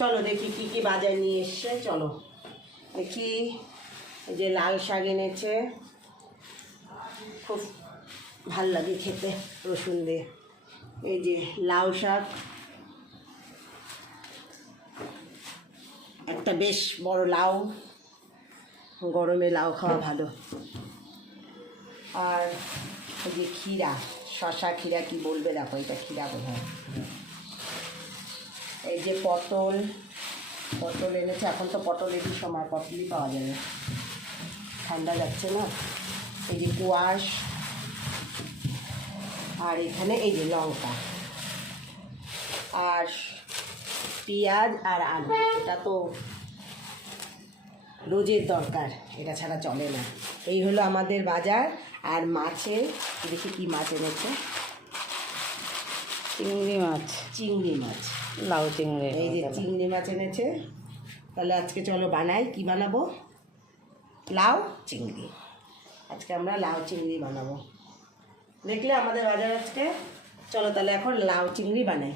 চলো দেখি কি কি বাজার নিয়ে এসছে। চলো দেখি। এই যে লাল শাক এনেছে, খুব ভাল লাগে খেতে রসুন দিয়ে। এই যে লাউ শাক, একটা বেশ বড় লাউ, গরমে লাউ খাওয়া ভালো। আর এই যে ক্ষীরা, শশা ক্ষীরা কি বলবে দেখো, এটা ক্ষীরা বোধ হয়। এই যে পটল, পটল এনেছে। এখন তো পটলেরই সময়, পটলই পাওয়া যাবে, ঠান্ডা যাচ্ছে না। এই যে কোয়াশ, আর এখানে এই যে লঙ্কা আর পেঁয়াজ আর আলু। এটা তো রোজের দরকার, এটা ছাড়া চলে না। এই হলো আমাদের বাজার। আর মাছের দেখি কি মাছ এনেছে। চিংড়ি মাছ, চিংড়ি মাছ, লাউ চিংড়ি। এই যে চিংড়ি মাছ এনেছে। তাহলে আজকে চলো বানাই। কি বানাবো? লাউ চিংড়ি। আজকে আমরা লাউ চিংড়ি বানাবো। দেখলে আমাদের বাজার আজকে। চলো তাহলে এখন লাউ চিংড়ি বানাই।